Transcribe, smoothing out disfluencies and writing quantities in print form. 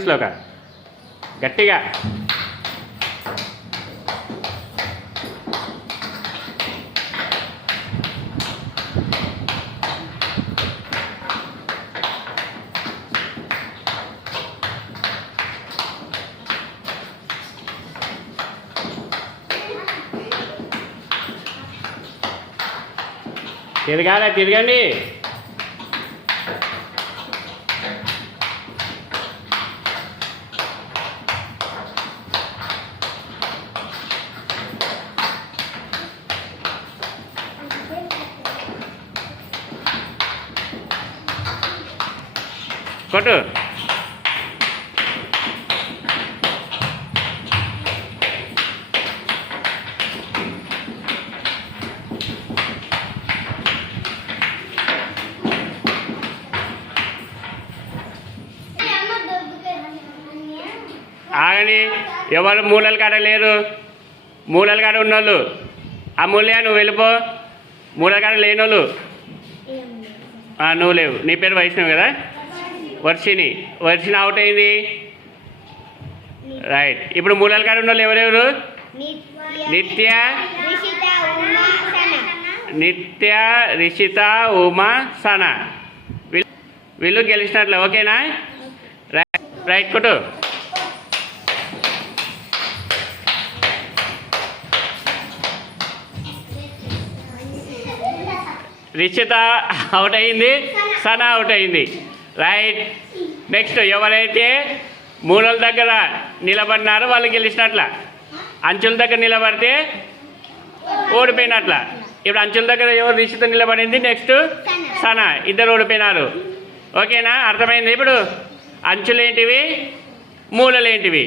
శ్లోక గట్టిగా తిరగండి. కొట్టు. ఆగని, ఎవరు మూలల కాడ లేరు. మూలల కాడ ఉన్నోళ్ళు అమూల్య నువ్వు వెళ్ళిపో. మూలల కాడ లేనోళ్ళు నువ్వు లేవు. నీ పేరు వైష్ణవి కదా. వర్షిని అవుట్ అయింది. రైట్. ఇప్పుడు మూలల కాడ ఉన్నోళ్ళు ఎవరెవరు? నిత్య, రిషిత, ఉమా, సన. వీళ్ళు గెలిచినట్లే. ఓకేనా? రైట్ కొట్టు. రిషిత అవుట్ అయింది, సన అవుట్ అయింది. రైట్. నెక్స్ట్ ఎవరైతే మూలల దగ్గర నిలబడినారో వాళ్ళు గెలిచినట్ల. అంచుల దగ్గర నిలబడితే ఓడిపోయినట్ల. ఇప్పుడు అంచుల దగ్గర ఎవరు? రిషిత నిలబడింది, నెక్స్ట్ సన. ఇద్దరు ఓడిపోయినారు. ఓకేనా? అర్థమైంది. ఇప్పుడు అంచులేంటివి, మూలలేంటివి?